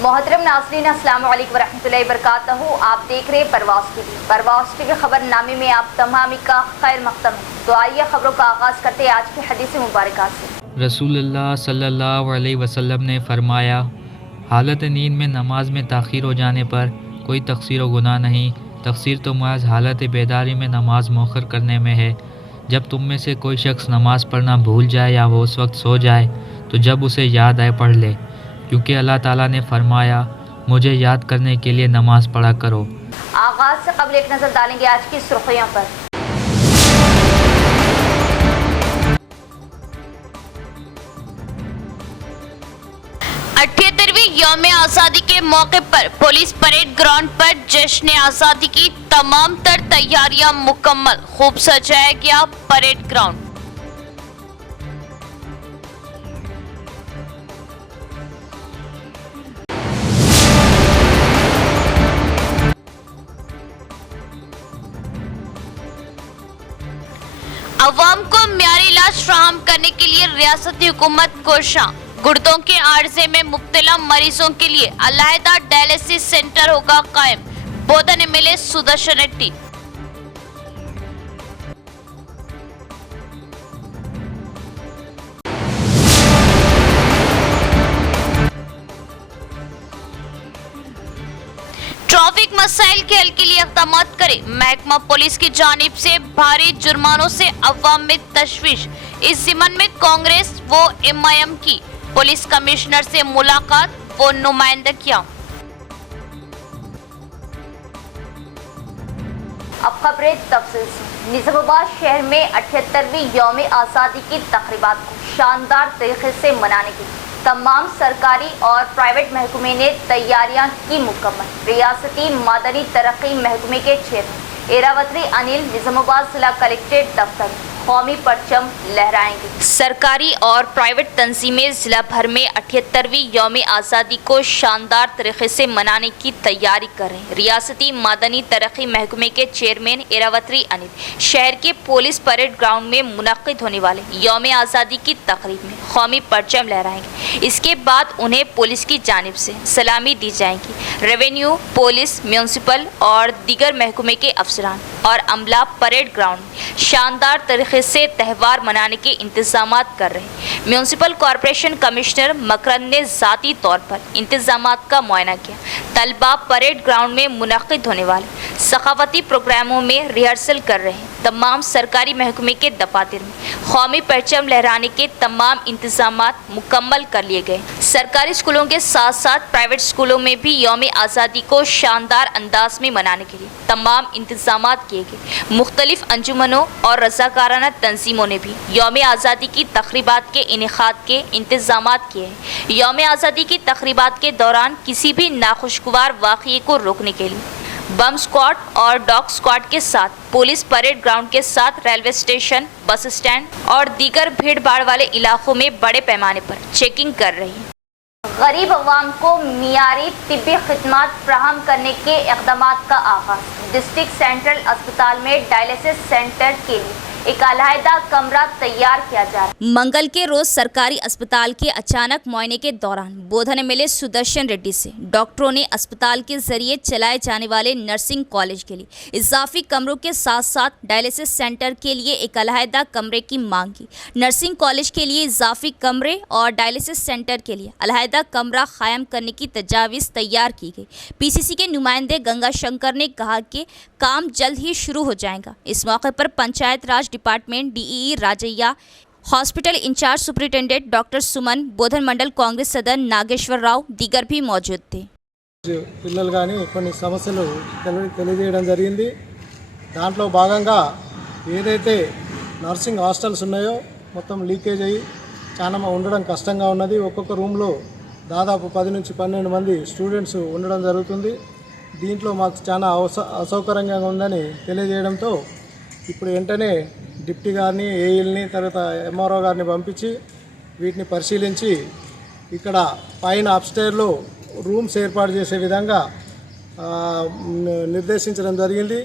मोहतरम नाज़रीन, अस्सलाम वालेकुम वरहमतुल्लाहि वबरकातुहू। आप देख रहे हैं परवाज़ टीवी खबरनामे में आप तमामी का खैर मक़दम है। तो आइए खबरों का आगाज़ करते हैं आज की हदीस मुबारक से। रसूलुल्लाह सल्लल्लाहु अलैहि वसल्लम ने फरमाया, हालत नींद में नमाज में ताख़ीर हो जाने पर कोई तक़सीर व गुनाह नहीं। तक़सीर तो महज़ हालत बेदारी में नमाज मौखर करने में है। जब तुम में से कोई शख्स नमाज पढ़ना भूल जाए या वो उस वक्त सो जाए तो जब उसे याद आए पढ़ ले, क्योंकि अल्लाह ताला ने फरमाया, मुझे याद करने के लिए नमाज पढ़ा करो। आगाज़ से कबल एक नज़र डालेंगे आज की सुर्खियों पर। यौम आज़ादी के मौके पर पुलिस परेड ग्राउंड पर जश्न आज़ादी की तमाम तर तैयारियां मुकम्मल, खूब सजाया गया परेड ग्राउंड। अवाम को म्यारी इलाज फराहम करने के लिए रियासती हुकूमत कोशां। गुर्दों के आर्जे में मुब्तला मरीजों के लिए अलहदा डायलिसिस सेंटर होगा कायम। बोधन एमएलए सुदर्शन रेड्डी। ट्रैफिक मसाइल के हल के लिए इक़दाम करे महकमा पुलिस की जानिब से भारी जुर्मानों से अवाम में तशवीश। इस ज़िमन में कांग्रेस व एमआईएम की पुलिस कमिश्नर से मुलाकात व नुमाइंदगियां। अब खबरें तफसील से। निज़ामाबाद शहर में 78वीं यौम आज़ादी की तक़रीबात को शानदार तरीके से मनाने के लिए तमाम सरकारी और प्राइवेट महकमे ने तैयारियां की मुकम्मल। रियासती मदनी तरक्की महकमे के चेयरमैन एरावती अनिल निज़ामाबाद जिला कलेक्ट्रेट दफ्तर कौमी परचम लहराएंगे। सरकारी और प्राइवेट तंजीमें जिला भर में 78वीं यौम आज़ादी को शानदार तरीके से मनाने की तैयारी कर रहे हैं। रियासती मदनी तरक्की महकमे के चेयरमैन एरावती अनिल शहर के पुलिस परेड ग्राउंड में मुनक्किद होने वाले यौम आज़ादी की तकरीब में कौमी परचम लहराएंगे। इसके बाद उन्हें पुलिस की जानिब से सलामी दी जाएगी। रेवेन्यू, पुलिस, म्यूनसिपल और दीगर महकमे के अफसरान और अमला परेड ग्राउंड में शानदार तरीके से त्यौहार मनाने के इंतजामात कर रहे हैं। म्यूनसिपल कॉरपोरेशन कमिश्नर मकरंद ने ज़ाती तौर पर इंतजामात का मुआयना किया। तलबा परेड ग्राउंड में मुनक्किद होने वाले सखावती प्रोग्रामों में रिहर्सल कर रहे हैं। तमाम सरकारी महकमे के दफातर में कौमी परचम लहराने के तमाम इंतजामात मुकम्मल कर लिए गए। सरकारी स्कूलों के साथ साथ प्राइवेट स्कूलों में भी यौम आज़ादी को शानदार अंदाज में मनाने के लिए तमाम इंतजामात किए गए। मुख्तलिफ अंजुमनों और रज़ाकाराना तंजीमों ने भी यौम आज़ादी की तक़रीबात के इनेकाद के इंतजामात किए हैं। यौम आज़ादी की तक़रीबात के दौरान किसी भी नाखुशगवार वाक़ये को रोकने के लिए बम स्क्वाड और डॉग स्क्वाड के साथ पुलिस परेड ग्राउंड के साथ रेलवे स्टेशन, बस स्टैंड और दीगर भीड़ भाड़ वाले इलाकों में बड़े पैमाने पर चेकिंग कर रही है। गरीब अवाम को मियारी तिब्बी खिदमात फराहम करने के इक़दामात का आगाज़। डिस्ट्रिक्ट सेंट्रल अस्पताल में डायलिसिस सेंटर के लिए एक अलहदा कमरा तैयार किया जा रहा है। मंगल के रोज सरकारी अस्पताल के अचानक मुआयने के दौरान बोधन एमएलए सुदर्शन रेड्डी से डॉक्टरों ने अस्पताल के जरिए चलाए जाने वाले नर्सिंग कॉलेज के लिए इजाफी कमरों के साथ साथ डायलिसिस सेंटर के लिए एक अलहदा कमरे की मांग की। नर्सिंग कॉलेज के लिए इजाफी कमरे और डायलिसिस सेंटर के लिए अलहदा कमरा कायम करने की तजावीज़ तैयार की गई। पीसीसी के नुमाइंदे गंगा शंकर ने कहा कि काम जल्द ही शुरू हो जाएगा। इस मौके पर panchayat Raj department DE Rajaiah, hospital in charge superintendent doctor Suman, Bodhan mandal Congress सदर नागेश्वर राव दीगर भी मौजूद थे। పిల్లలు కానీ కొన్ని సమస్యలు తెలియజేయడం జరిగింది। దాంట్లో భాగంగా ఏదైతే నర్సింగ్ హాస్టల్స్ ఉన్నాయో మొత్తం లీకేజ్ అయ్యి చాలా ఉండడం కష్టంగా ఉన్నది। ఒక్కొక్క రూమ్లో దాదాపు 10 నుంచి 12 మంది స్టూడెంట్స్ ఉండడం జరుగుతుంది। దీంట్లో మాకు చాలా అసౌకర్యంగా ఉందని తెలియజేయడంతో ఇప్పుడు వెంటనే డిప్టీ గారిని, ఏఈల్ని, తర్వాత ఎంఆర్ఓ గారిని పంపించి వీటిని పరిశీలించి ఇక్కడ పైన అప్స్టైర్లో రూమ్స్ ఏర్పాటు చేసే విధంగా నిర్దేశించడం జరిగింది।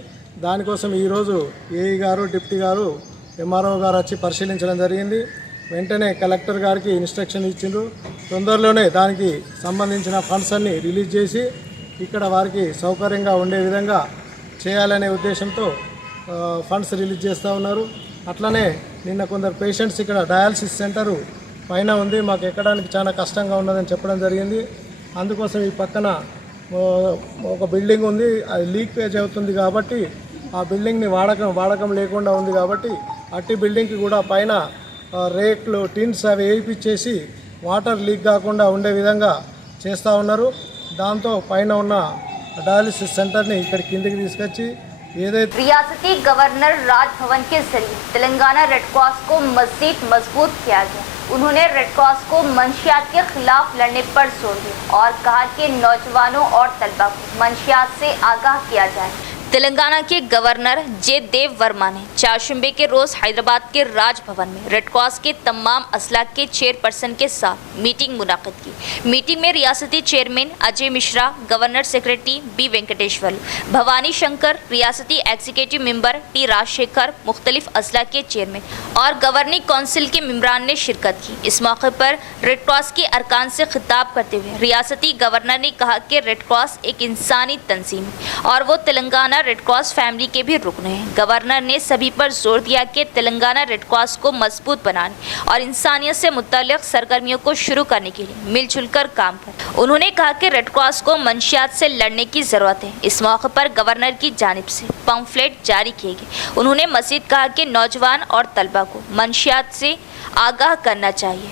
దానికోసం ఈరోజు ఏఈ గారు, డిప్టీ గారు, ఎంఆర్ఓ గారు వచ్చి పరిశీలించడం జరిగింది। వెంటనే కలెక్టర్ గారికి ఇన్స్ట్రక్షన్ ఇచ్చిండ్రు। తొందరలోనే దానికి సంబంధించిన ఫండ్స్ అన్ని రిలీజ్ చేసి ఇక్కడ వారికి సౌకర్యంగా ఉండే విధంగా చేయాలనే ఉద్దేశంతో ఫండ్స్ రిలీజ్ చేస్తూ ఉన్నారు. అట్లనే నిన్న కొందరు పేషెంట్స్ ఇక్కడ డయాలసిస్ సెంటరు పైన ఉంది, మాకు ఎక్కడానికి చాలా కష్టంగా ఉన్నదని చెప్పడం జరిగింది. అందుకోసం ఈ పక్కన ఒక బిల్డింగ్ ఉంది, అది లీకేజ్ అవుతుంది కాబట్టి ఆ బిల్డింగ్ని వాడకం లేకుండా ఉంది కాబట్టి అట్టి బిల్డింగ్కి కూడా పైన రేట్లు టిన్స్ అవి వేయించేసి వాటర్ లీక్ కాకుండా ఉండే విధంగా చేస్తూ ఉన్నారు. దాంతో పైన ఉన్న డయాలిసిస్ సెంటర్ని ఇక్కడ కిందికి తీసుకొచ్చి ఏదైతే रियासती गवर्नर राजभवन के जरिए तेलंगाना रेड क्रॉस को मजीद मजबूत किया गया। उन्होंने रेड क्रॉस को मंशियात के खिलाफ लड़ने पर जोर दिया और कहा कि नौजवानों और तलबा को मंशियात से आगाह किया जाए। तेलंगाना के गवर्नर जे देव वर्मा ने चारशंबे के रोज हैदराबाद के राजभवन में रेड क्रॉस के तमाम अजला के चेयरपर्सन के साथ मीटिंग मुनाकिद की। मीटिंग में रियासती chairman Ajay Mishra, governor secretary B Venkateshwar, Bhavani Shankar, रियासती एग्जीक्यूटिव मेंबर टी राजशेखर, मुख्तलिफ अजला के चेयरमैन और गवर्निंग काउंसिल के मेंबरान ने शिरकत की। इस मौके पर रेड क्रॉस के अरकान से खिताब करते हुए रियासती गवर्नर ने कहा कि रेड क्रॉस एक इंसानी तंजीम है और वो तेलंगाना रेड क्रॉस फैमिली के भी रुकन हैं। गवर्नर ने सभी पर जोर दिया कि तेलंगाना रेड क्रॉस को मजबूत बनाने और इंसानियत से मुतल्लिक सरगर्मियों को शुरू करने के लिए मिलजुल कर काम करें। उन्होंने कहा कि रेड क्रॉस को मंशियात से लड़ने की ज़रूरत है। इस मौके पर गवर्नर की जानिब से पम्फलेट जारी किए गए। उन्होंने मज़ीद कहा कि नौजवान और तलबा को मंशियात से आगाह करना चाहिए।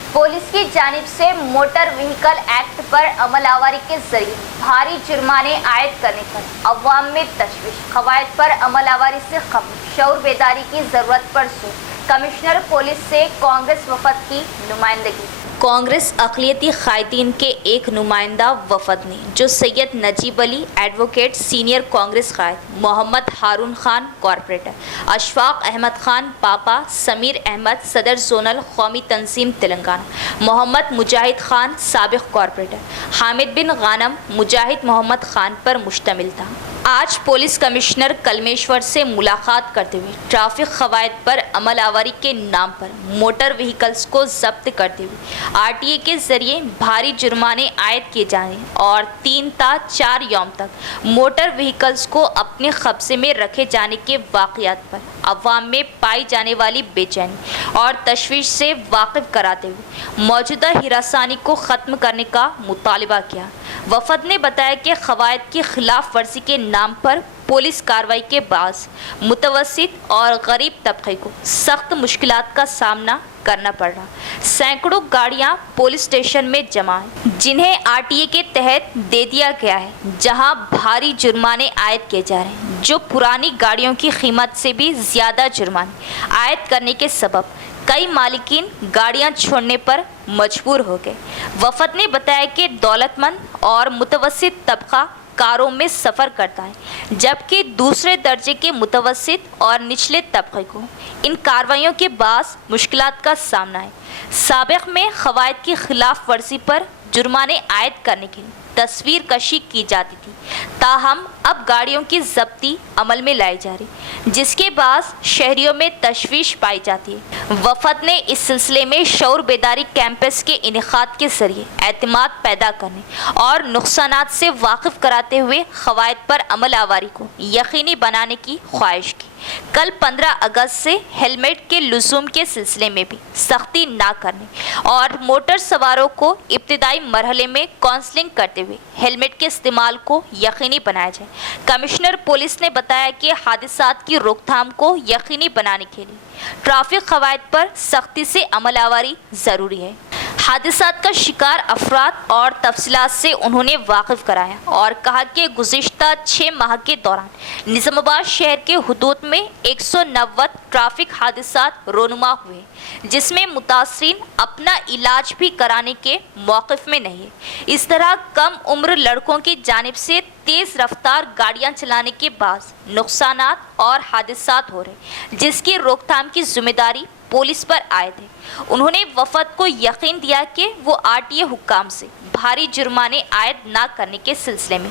पुलिस की जानिब से मोटर व्हीकल एक्ट पर अमलावरी के जरिए भारी जुर्माने आयद करने पर अवाम में तशवीश, कवायद पर अमलावरी से खबर, शऊर बेदारी की ज़रूरत पर जोर। कमिश्नर पुलिस से कांग्रेस वफद की नुमाइंदगी। कांग्रेस अक़लियती क़ायदीन के एक नुमाइंदा वफद ने जो सैयद नजीब अली एडवोकेट, सीनियर कांग्रेस कायद, मोहम्मद हारून खान कॉरपोरेटर, अशफाक अहमद खान पापा, समीर अहमद सदर जोनल कौमी तंजीम तेलंगाना, मोहम्मद मुजाहिद खान साबिक कॉरपोरेटर, हामिद बिन गानम मुजाहिद मोहम्मद खान पर मुश्तमिल था। आज पुलिस कमिश्नर कलमेश्वर से मुलाकात करते हुए ट्रैफिक क़वायद पर अमलावरी के नाम पर मोटर व्हीकल्स को जब्त करते हुए आरटीए के जरिए भारी जुर्माने आयद किए जाने और 3 ता 4 यौम तक मोटर व्हीकल्स को अपने कब्जे में रखे जाने के वाक़यात पर अवाम में पाई जाने वाली बेचैनी और तशवीश से वाकिफ कराते हुए मौजूदा हिरासानी को ख़त्म करने का मुतालबा किया। वफद ने बताया कि क़वायद की खिलाफ वर्जी के नाम पर पुलिस कार्रवाई के बाद मुतवस्सित और गरीब तबके को सख्त मुश्किलात का सामना करना पड़ रहा। सैकड़ों गाड़ियां पुलिस स्टेशन में जमा हैं, जिन्हें आरटीए के तहत दे दिया गया है, जहां भारी जुर्माने आयद किए जा रहे हैं, जो पुरानी गाड़ियों की कीमत से भी ज़्यादा जुर्माने आयद करने के सबब कई मालिकीन गाड़ियां छोड़ने पर मजबूर हो गए। वफद ने बताया कि दौलतमंद और मुतवस्सित तबका कारों में सफ़र करता है, जबकि दूसरे दर्जे के मुतवस्सित और निचले तबके को इन कार्रवाइयों के बाद मुश्किलात का सामना है। साबिक़ में क़वायद की खिलाफ वर्जी पर जुर्माने आयद करने के लिए तस्वीर कशी की जाती थी, ताहम अब गाड़ियों की ज़ब्ती अमल में लाई जा रही, जिसके बाद शहरियों में तशवीश पाई जाती है। वफद ने इस सिलसिले में शऊर बेदारी कैंपस के इनेकाद के जरिए एतमाद पैदा करने और नुकसानात से वाकिफ कराते हुए क़वायद पर अमल आवारी को यकीनी बनाने की ख्वाहिश की। कल 15 अगस्त से हेलमेट के लुज़ूम के सिलसिले में भी सख्ती ना करने और मोटर सवारों को इब्तिदाई मरहले में काउंसलिंग करते हुए हेलमेट के इस्तेमाल को यकीनी बनाया जाए। कमिश्नर पुलिस ने बताया कि हादसात की रोकथाम को यकीनी बनाने के लिए ट्रैफिक क़वायद पर सख्ती से अमलावरी ज़रूरी है। हादसात का शिकार अफराद और तफसीलात से उन्होंने वाकिफ कराया और कहा कि गुज़िश्ता 6 माह के दौरान निज़ामाबाद शहर के हुदूद में 190 ट्रैफिक हादसात रोनुमा हुए, जिसमें मुतासरीन अपना इलाज भी कराने के मौक़िफ़ में नहीं है। इस तरह कम उम्र लड़कों की जानिब से तेज़ रफ्तार गाड़ियां चलाने के बाद नुकसानात और हादसात हो रहे, जिसकी रोकथाम की जिम्मेदारी पुलिस पर आए थे। उन्होंने वफद को यकीन दिया कि वो आरटीए हुक्काम से भारी जुर्माने आयद ना करने के सिलसिले में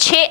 6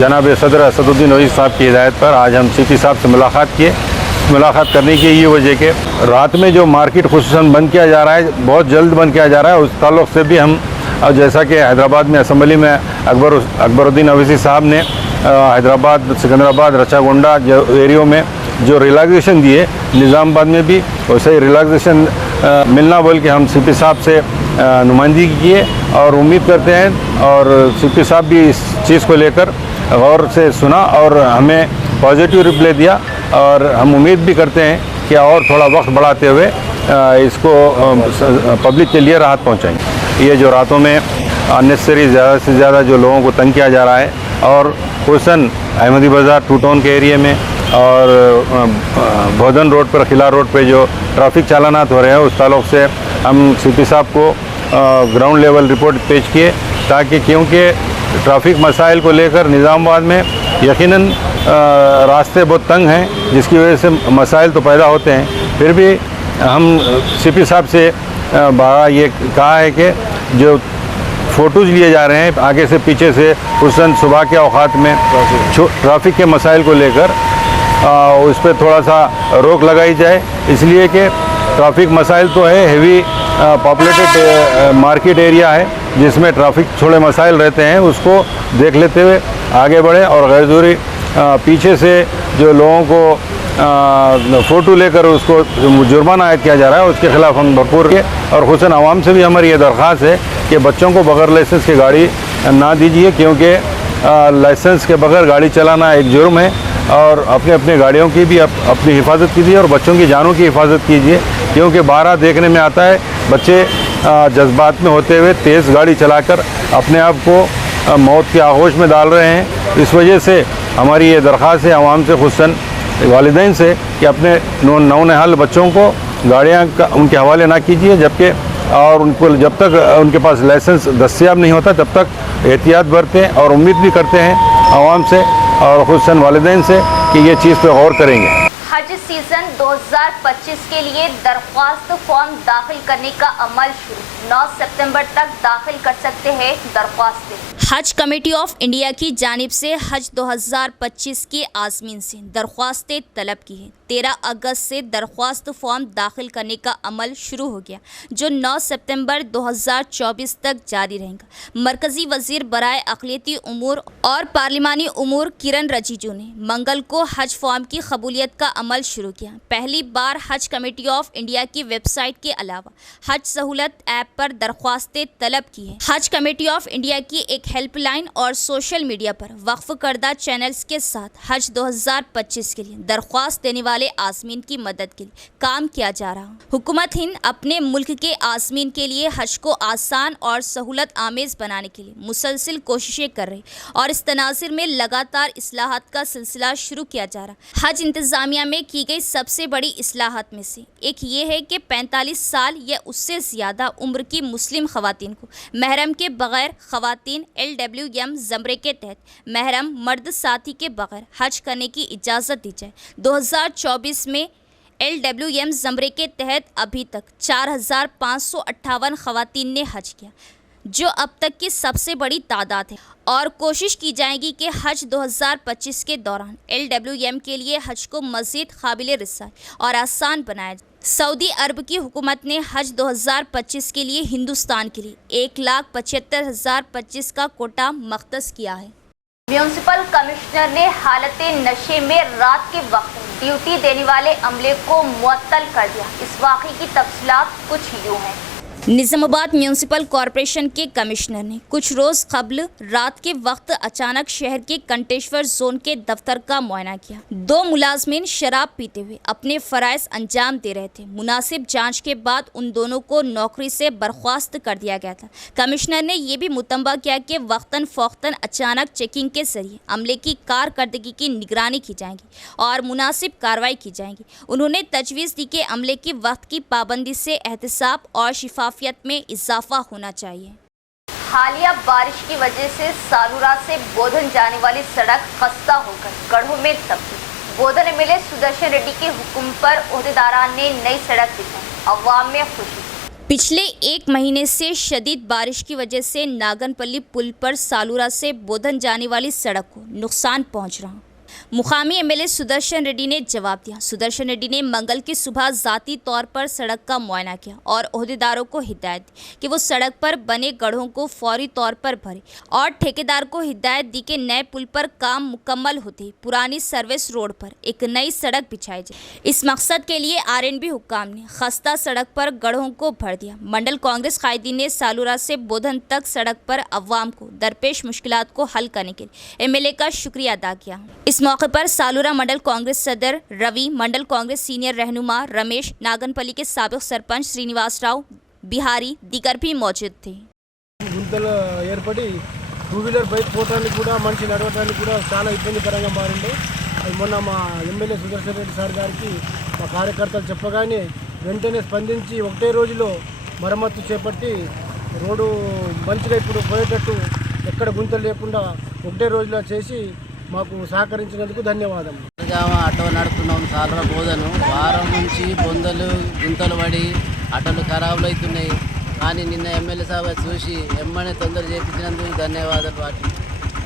जनाब सदर असदुद्दीन ओवैसी साहब की हिदायत पर आज हम सीपी साहब से मुलाकात किए। मुलाकात करने की ये वजह कि रात में जो मार्केट खुसूसन बंद किया जा रहा है, बहुत जल्द बंद किया जा रहा है, उस ताल्लुक़ से भी हम जैसा कि हैदराबाद में असम्बली में अकबरुद्दीन ओवैसी साहब ने हैदराबाद, सिकंदराबाद, रचागोंडा जो एरियो में जो रिलैक्सेशन दिए, निज़ामाबाद में भी वैसे ही रिलैक्सेशन मिलना बोल के हम सीपी साहब से नुमाइंदगी किए और उम्मीद करते हैं और सीपी साहब भी इस चीज़ को लेकर गौर से सुना और हमें पॉजिटिव रिप्लाई दिया और हम उम्मीद भी करते हैं कि और थोड़ा वक्त बढ़ाते हुए इसको पब्लिक के लिए राहत पहुंचाएंगे। ये जो रातों में अननेसेसरी ज़्यादा से ज़्यादा जो लोगों को तंग किया जा रहा है और खुसन अहमदी बाज़ार टू टाउन के एरिए में और भोदन रोड पर, किला रोड पे जो ट्रैफिक चालानात हो रहे हैं, उस ताल्लुक़ से हम सीपी साहब को ग्राउंड लेवल रिपोर्ट पेश किए ताकि क्योंकि ट्रैफिक मसाइल को लेकर निज़ामाबाद में यकीनन रास्ते बहुत तंग हैं, जिसकी वजह से मसाइल तो पैदा होते हैं। फिर भी हम सीपी साहब से ये कहा है कि जो फ़ोटोज़ लिए जा रहे हैं आगे से पीछे से, खुसूसन सुबह के औक़ात में ट्रैफिक के मसाइल को लेकर उस पर थोड़ा सा रोक लगाई जाए, इसलिए कि ट्रैफिक मसाइल तो है, हेवी पॉपुलेटेड मार्केट एरिया है जिसमें ट्रैफिक थोड़े मसाइल रहते हैं, उसको देख लेते हुए आगे बढ़े और गैर ज़रूरी पीछे से जो लोगों को फ़ोटो लेकर उसको जुर्माना आयद किया जा रहा है, उसके ख़िलाफ़ हम भरपूर के और खुसूसन आवाम से भी हमारी ये दरख्वास्त है कि बच्चों को बग़ैर लाइसेंस की गाड़ी ना दीजिए, क्योंकि लाइसेंस के बग़ैर गाड़ी चलाना एक जुर्म है और अपने गाड़ियों की भी अपनी हिफाजत कीजिए और बच्चों की जानों की हिफाजत कीजिए, क्योंकि बारहा देखने में आता है बच्चे जज्बात में होते हुए तेज़ गाड़ी चलाकर अपने आप को मौत के आगोश में डाल रहे हैं। इस वजह से हमारी ये दरख्वास्त है आवाम से, खुसूसन वालिदैन से, कि अपने नौनिहाल बच्चों को गाड़ियाँ उनके हवाले ना कीजिए जबकि और उनको जब तक उनके पास लाइसेंस दस्तियाब नहीं होता तब तक एहतियात बरतें और उम्मीद भी करते हैं आवाम से और खुसूसन वालिदैन से कि ये चीज़ पे गौर करेंगे। हज सीजन 2025 के लिए दरख्वास्त फॉर्म दाखिल करने का अमल शुरू, 9 सितंबर तक दाखिल कर सकते हैं दरख्वास्तें। हज कमेटी ऑफ इंडिया की जानिब से हज 2025 के आज़मीन से दरख्वास्तें तलब की हैं। 13 अगस्त से दरख्वास्त फॉर्म दाखिल करने का अमल शुरू हो गया, जो 9 सितंबर 2024 तक जारी रहेगा। मरकज़ी वज़ीर बराए अक़लियती उमूर और पार्लिमानी उमूर किरण रिजिजू ने मंगल को हज फॉर्म की कबूलियत का अमल शुरू किया। पहली बार हज कमेटी ऑफ इंडिया की वेबसाइट के अलावा हज सहूलत ऐप पर दरख्वास्तें तलब की हैं। हज कमेटी ऑफ इंडिया की एक हेल्पलाइन और सोशल मीडिया पर वक्फ करदा चैनल्स के साथ हज 2025 के लिए दरख्वास्त देने वाले आज़मीन की मदद के लिए काम किया जा रहा है। हुकूमत हिंद अपने मुल्क के आज़मीन के लिए हज को आसान और सहूलत आमेज़ बनाने के लिए मुसलसिल कोशिशें कर रही और इस तनाज़ुर में लगातार इस्लाहात का सिलसिला शुरू किया जा रहा। हज इंतज़ामिया में की गई सबसे बड़ी इस्लाहात में से एक ये है कि 45 साल या उससे ज़्यादा उम्र की मुस्लिम ख़वातीन को महरम के बग़ैर ख़वातीन LWM ज़मरे के तहत महरम मर्द साथी के बग़ैर हज करने की इजाज़त दी जाए। 2024 में LWM ज़मरे के तहत अभी तक 4,558 ख़वातीन ने हज किया, जो अब तक की सबसे बड़ी तादाद है और कोशिश की जाएगी कि हज 2025 के दौरान LWM के लिए हज को मज़ीद काबिल रसाई और आसान बनाया जाए। सऊदी अरब की हुकूमत ने हज 2025 के लिए हिंदुस्तान के लिए 1,75,025 का कोटा मख्तस किया है। म्यूनिसिपल कमिश्नर ने हालत नशे में रात के वक्त ड्यूटी देने वाले अमले को मुअत्तल कर दिया। इस वाक़े की तफसीलात कुछ यूँ हैं। निज़ामाबाद म्यूनिसिपल कॉरपोरेशन के कमिश्नर ने कुछ रोज़ कबल रात के वक्त अचानक शहर के कंटेश्वर जोन के दफ्तर का मुआयना किया। 2 मुलाजमीन शराब पीते हुए अपने फ़राइज़ अंजाम दे रहे थे। मुनासिब जांच के बाद उन दोनों को नौकरी से बर्खास्त कर दिया गया था। कमिश्नर ने यह भी मुतंबा किया कि वक्तन फ़ौक्तन अचानक चेकिंग के जरिए अमले की कारकर्दगी की निगरानी की जाएगी और मुनासिब कार्रवाई की जाएगी। उन्होंने तजवीज़ दी कि अमले की वक्त की पाबंदी से एहतिसाब और शिफाफियत में इजाफा होना चाहिए। हालिया बारिश की वजह से सालूरा से बोधन जाने वाली सड़क खस्ता होकर गड्ढों में तब्दील। बोधन एमएलए सुदर्शन रेड्डी के हुक्म पर ओहदेदारान ने नई सड़क दिखाई, अवाम में खुशी। पिछले एक महीने से शदीद बारिश की वजह से नागनपल्ली पुल पर सालूरा से बोधन जाने वाली सड़क को नुकसान पहुंच रहा। मुकामी एमएलए सुदर्शन रेड्डी ने जवाब दिया। सुदर्शन रेड्डी ने मंगल की सुबह ज़ाती तौर पर सड़क का मुआयना किया और ओहदेदारों को हिदायत दी कि वो सड़क पर बने गड्ढों को फौरी तौर पर भरे और ठेकेदार को हिदायत दी कि नए पुल पर काम मुकम्मल होते ही पुरानी सर्विस रोड पर एक नई सड़क बिछाई जाए। इस मकसद के लिए आरएनबी हुक्काम ने खस्ता सड़क पर गड्ढों को भर दिया। मंडल कांग्रेस कायदीन ने सालूरा से बोधन तक सड़क पर अवाम को दरपेश मुश्किलात को हल करने के लिए एमएलए का शुक्रिया अदा किया। इस मौके पर सालूरा मंडल कांग्रेस सदर रवि, मंडल कांग्रेस सीनियर रहनुमा रमेश, नागनपल्ली के साबिक सरपंच श्रीनिवास राव बिहारी दीगर भी मौजूद थे। గుంతలు ఏర్పడి టూ వీలర్ బైక్ పోవడానికి కూడా మనిషి నడవడానికి కూడా చాలా ఇబ్బందికరంగా మారింది. అది మొన్న మా ఎమ్మెల్యే సుదర్శన్ రెడ్డి సార్ గారికి మా కార్యకర్తలు చెప్పగానే వెంటనే స్పందించి ఒకటే రోజులో మరమ్మతు చేపట్టి రోడ్డు మంచిగా ఇప్పుడు పోయేటట్టు ఎక్కడ గుంతలు లేకుండా ఒకటే రోజులో చేసి మాకు సహకరించినందుకు ధన్యవాదాలు. ఆటో నడుపుతున్నాం సాలూరా బోధను. వారం నుంచి బొందలు గుంతలు పడి ఆటోలు ఖరాబులు అవుతున్నాయి. కానీ నిన్న ఎమ్మెల్యే సాబ్ చూసి ఎమ్మనే తొందర చేయించినందుకు ధన్యవాదాలు. వాటి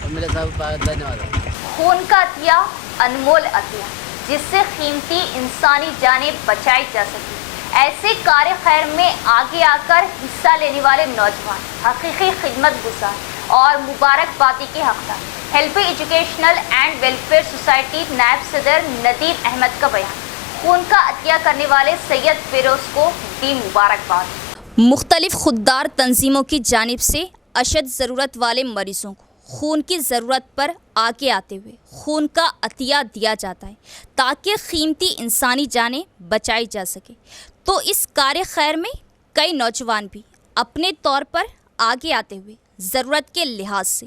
ఎమ్మెల్యే సాబ్ ధన్యవాదాలు. खून का अतिया अनमोल अतिया जिससे कीमती इंसानी जानें बचाई जा सके, ऐसे कार्य खैर में आगे आकर हिस्सा लेने वाले नौजवान हकीकी खिदमत गुजार और मुबारकबादी के हकदार help educational and welfare society नायब सदर नदीम अहमद का बयान। खून का अतिया करने वाले सैयद फिरोज को दी मुबारकबाद। मुख्तलिफ खुददार तंजीमों की जानिब से अशद ज़रूरत वाले मरीज़ों को खून की ज़रूरत पर आगे आते हुए खून का अतिया दिया जाता है ताकि कीमती इंसानी जानें बचाई जा सके। तो इस कार्य खैर में कई नौजवान भी अपने तौर पर आगे आते हुए ज़रूरत के लिहाज से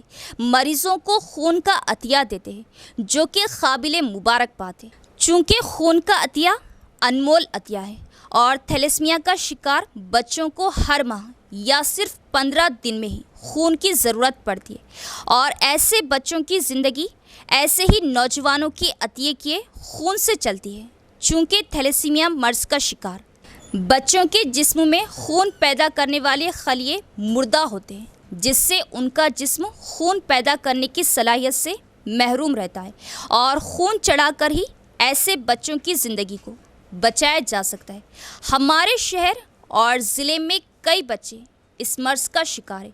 मरीज़ों को खून का अतिया देते हैं, जो कि काबिल मुबारकबाद है। चूँकि खून का अतिया अनमोल अतिया है और थैलेसीमिया का शिकार बच्चों को हर माह या सिर्फ 15 दिन में ही खून की ज़रूरत पड़ती है और ऐसे बच्चों की ज़िंदगी ऐसे ही नौजवानों के अतिये किए खून से चलती है। चूँकि थैलेसीमिया मर्ज़ का शिकार बच्चों के जिस्म में खून पैदा करने वाले खलिए मुर्दा होते हैं, जिससे उनका जिस्म खून पैदा करने की सलाहियत से महरूम रहता है और खून चढ़ाकर ही ऐसे बच्चों की ज़िंदगी को बचाया जा सकता है। हमारे शहर और ज़िले में कई बच्चे इस मर्ज़ का शिकार है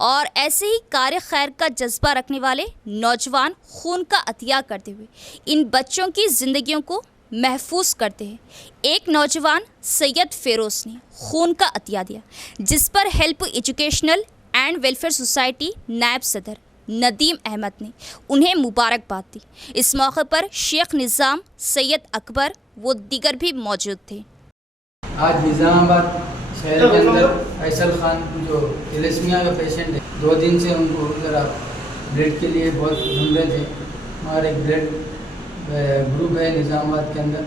और ऐसे ही कार्य खैर का जज्बा रखने वाले नौजवान खून का अतिया करते हुए इन बच्चों की ज़िंदगियों को महफूज करते हैं। एक नौजवान सैयद फिरोज ने खून का अतिया दिया, जिस पर help educational and welfare society नायब सदर नदीम अहमद ने उन्हें मुबारकबाद दी। इस मौके पर शेख निज़ाम, सैयद अकबर वो दीगर भी मौजूद थे। आज निज़ामाबाद शहर के अंदर फैसल खान जो थैलेसीमिया का पेशेंट है, 2 दिन से उनको ज़रा ब्लड के लिए बहुत ढूंढ रहे थे। हमारा एक ब्लड ग्रुप है निज़ामाबाद के अंदर,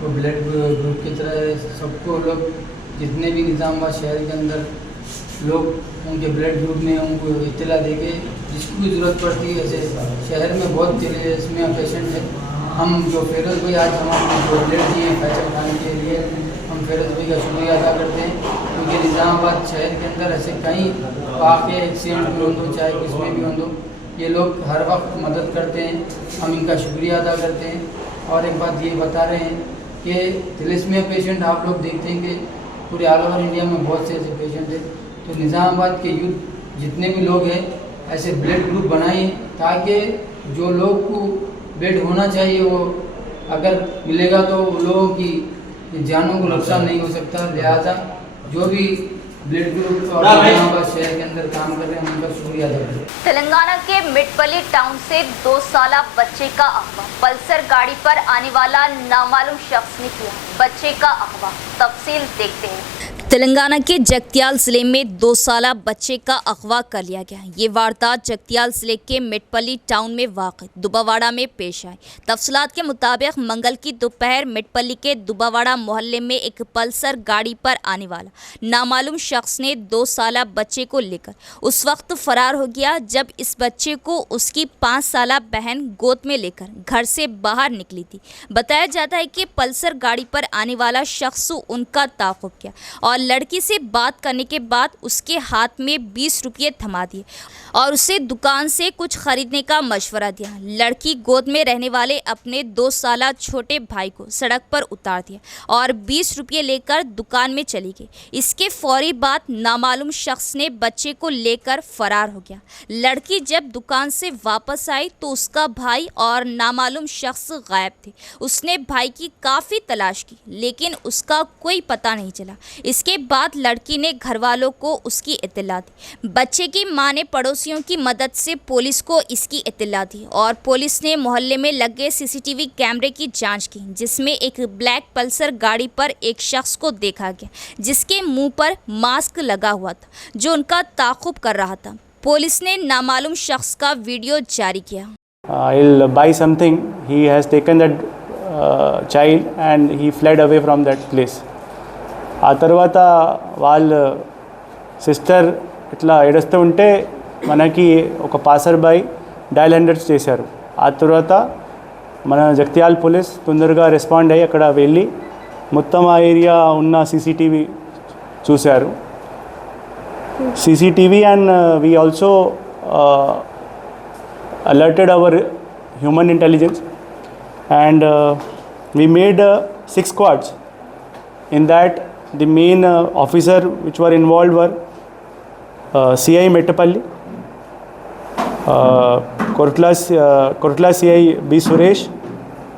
वो ब्लड ग्रुप की तरह सबको लोग जितने भी निज़ामाबाद शहर के अंदर लोग उनके ब्लड ग्रुप में उनको इत्तला दे के जिसको भी ज़रूरत पड़ती है। ऐसे शहर में बहुत थैलेसीमिया पेशेंट है। हम जो फिरोज भाई आज हमारे जो ब्लड दिए फैसल खान के लिए, हम फिरोज भाई का शुक्रिया अदा करते हैं, क्योंकि निज़ामाबाद शहर के अंदर ऐसे कई वाक़े एक्सीडेंट में हों, चाहे किसमें भी हों, ये लोग हर वक्त मदद करते हैं। हम इनका शुक्रिया अदा करते हैं। और एक बात ये बता रहे हैं कि थैलेसीमिया पेशेंट आप लोग देखते हैं कि पूरे ऑल ओवर इंडिया में बहुत से ऐसे पेशेंट हैं। तो निज़ामाबाद के यूथ जितने भी लोग हैं ऐसे ब्लड ग्रुप बनाइए, ताकि जो लोग को ब्लड होना चाहिए वो अगर मिलेगा तो लोगों की जानों को नुकसान नहीं हो सकता। लिहाजा जो भी ब्लड ग्रुप और निज़ामाबाद शहर के अंदर काम कर रहे हैं उनका शुक्रिया अदा करें। तेलंगाना के मिटपल्ली टाउन से 2 साला बच्चे का अगवा, पल्सर गाड़ी पर आने वाला नामालूम शख्स ने किया बच्चे का अगवा। तफसील देखते हैं। तेलंगाना के जगतियाल ज़िले में 2 साला बच्चे का अगवा कर लिया गया। ये वारदात जगतियाल ज़िले के मिटपल्ली टाउन में वाक़ दुबावाड़ा में पेश आई। तफसीलात के मुताबिक मंगल की दोपहर मिटपल्ली के दुबावाड़ा मोहल्ले में एक पल्सर गाड़ी पर आने वाला नामालूम शख्स ने 2 साला बच्चे को लेकर उस वक्त फ़रार हो गया जब इस बच्चे को उसकी 5 साला बहन गोद में लेकर घर से बाहर निकली थी। बताया जाता है कि पल्सर गाड़ी पर आने वाला शख्स उनका ताक़ुब किया और लड़की से बात करने के बाद उसके हाथ में 20 रुपये थमा दिए और उसे दुकान से कुछ खरीदने का मशवरा दिया। लड़की गोद में रहने वाले अपने 2 साला छोटे भाई को सड़क पर उतार दिया और 20 रुपये लेकर दुकान में चली गई। इसके फौरी बाद नामालूम शख्स ने बच्चे को लेकर फरार हो गया। लड़की जब दुकान से वापस आई तो उसका भाई और नामालूम शख्स गायब थे। उसने भाई की काफ़ी तलाश की लेकिन उसका कोई पता नहीं चला। इसके बाद लड़की ने घर वालों को उसकी इत्तला दी। बच्चे की मां ने पड़ोसियों की मदद से पुलिस को इसकी इत्तला दी और पुलिस ने मोहल्ले में लगे सीसीटीवी कैमरे की जांच की, जिसमें एक ब्लैक पल्सर गाड़ी पर एक शख्स को देखा गया जिसके मुंह पर मास्क लगा हुआ था, जो उनका ताक़ुब कर रहा था। पुलिस ने नामालूम शख्स का वीडियो जारी किया। I'll buy something. He has taken that child and he fled away from that place. ఆ తర్వాత వాళ్ళ సిస్టర్ ఇట్లా ఏడుస్తూ ఉంటే మనకి ఒక పాసర్ బాయ్ డయల్ 100 చేశారు. ఆ తర్వాత మన జగిత్యాల పోలీస్ తొందరగా రెస్పాండ్ అయ్యి అక్కడ వెళ్ళి మొత్తం ఆ ఏరియా ఉన్న సీసీటీవీ చూశారు. CCTV and we also alerted our human intelligence and we made 6 squads. In that the main officer which were involved were CI Mettapalli, Kortla CI B Suresh,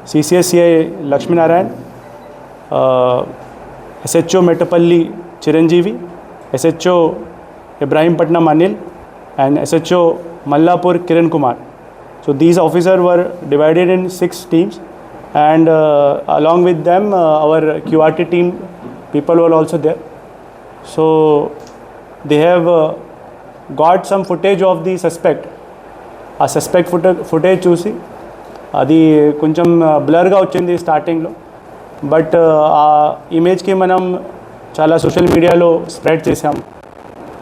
CCS CI Lakshmi Narayan, SHO Mettapalli Chiranjeevi, SHO Ibrahimpatnam Anil and SHO Mallapur Kiran Kumar. So these officers were divided in 6 teams and along with them our QRT team people were also there. So they have got some footage of the suspect. ఆ suspect footage చూసి అది కొంచెం బ్లర్గా వచ్చింది స్టార్టింగ్లో, but ఆ ఇమేజ్కి మనం చాలా social మీడియాలో స్ప్రెడ్ చేసాం.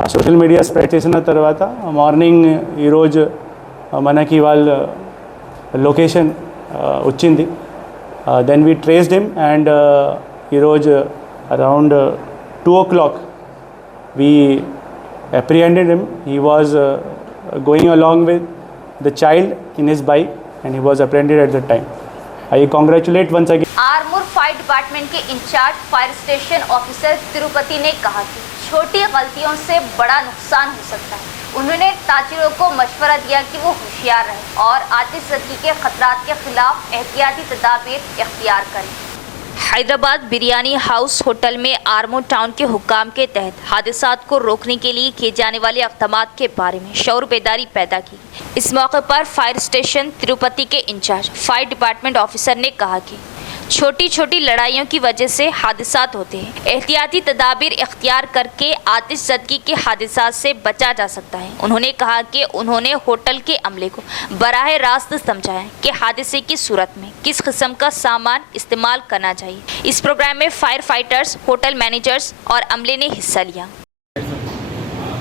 ఆ సోషల్ మీడియా స్ప్రెడ్ చేసిన తర్వాత మార్నింగ్ ఈరోజు మనకి వాళ్ళ లొకేషన్ వచ్చింది. Then we traced him and ఈరోజు around 2 o'clock we apprehended him. He was going along with the child in his bike and he was apprehended at that time. I congratulate once again. Armoor fire department के in charge fire station officer Tirupati ने कहा कि छोटी गलतियों से बड़ा नुकसान हो सकता है। उन्होंने ताजिरों को मशवरा दिया कि वो होशियार रहें और आतिशबाजी के खतरात के खिलाफ एहतियाती तदाबीर इख्तियार करें। हैदराबाद बिरयानी हाउस होटल में आर्मूर टाउन के हुक्काम के तहत हादसात को रोकने के लिए किए जाने वाले इक़दामात के बारे में शऊर बेदारी पैदा की। इस मौके पर फायर स्टेशन तिरुपति के इंचार्ज फायर डिपार्टमेंट ऑफिसर ने कहा कि छोटी छोटी लड़ाइयों की वजह से हादसात होते हैं। एहतियाती तदाबीर इख्तियार करके आतिशज़दगी के हादसात से बचा जा सकता है। उन्होंने कहा कि उन्होंने होटल के अमले को बराह रास्त समझाया कि हादसे की सूरत में किस किस्म का सामान इस्तेमाल करना चाहिए। इस प्रोग्राम में फायर फाइटर्स, होटल मैनेजर्स और अमले ने हिस्सा लिया।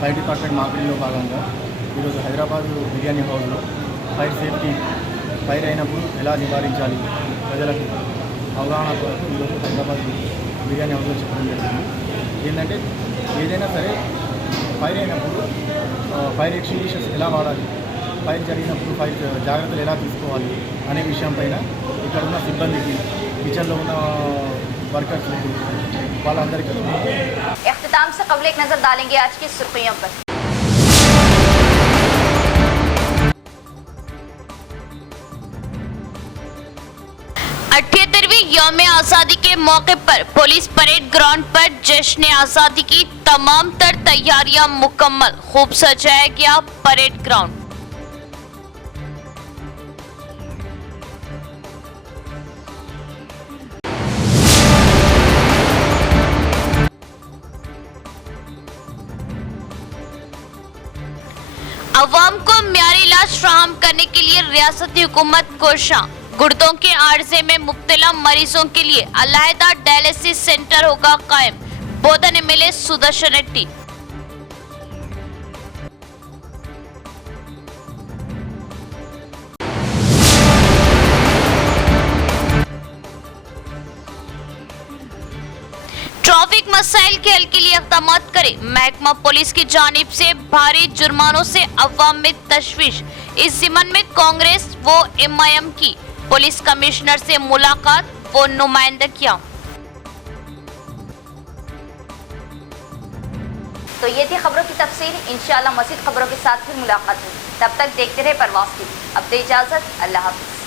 ఫైర్ డిపార్ట్మెంట్ మాపిడిలో భాగంగా ఈరోజు హైదరాబాద్ బిర్యానీ హౌస్లో ఫైర్ సేఫ్టీ ఫైర్ అయినప్పుడు ఎలా నివారించాలి ప్రజలకు అవగాహన కొరకు ఈరోజు హైదరాబాద్ బిర్యానీ హౌస్లో చెప్పడం జరిగింది. ఏంటంటే ఏదైనా సరే ఫైర్ అయినప్పుడు ఫైర్ ఎక్స్టింగ్విషర్స్ ఎలా వాడాలి, ఫైర్ జరిగినప్పుడు ఫైర్ జాగ్రత్తలు ఎలా తీసుకోవాలి అనే విషయం పైన ఇక్కడ ఉన్న సిబ్బందికి, కిచెన్లో ఉన్న వర్కర్స్కి వాళ్ళందరికీ इख्तिताम से कबल एक नजर डालेंगे आज की सुर्खियों पर। 78वीं यौम आज़ादी के मौके पर पुलिस परेड ग्राउंड पर जश्न आज़ादी की तमाम तर तैयारियां मुकम्मल। खूब सजाया गया परेड ग्राउंड। अवाम को म्यारी इलाज फराहम करने के लिए रियासती हुकूमत कोशां। गुर्दों के आर्जे में मुब्तला मरीजों के लिए अलहदा डायलिसिस सेंटर होगा कायम। बोधन एमएलए सुदर्शन रेड्डी। ट्रैफिक मसाइल के हल के लिए इक़दामात करे। महकमा पुलिस की जानिब से भारी जुर्मानों से अवाम में तशवीश। इस ज़िमन में कांग्रेस व MIM की पुलिस कमिश्नर से मुलाकात व नुमाइंदगियां। तो ये थी खबरों की तफसील। इंशाअल्लाह मज़ीद खबरों के साथ फिर मुलाकात होगी। तब तक देखते रहे परवाज़ टीवी। अब दे इजाज़त, अल्लाह हाफ़िज़।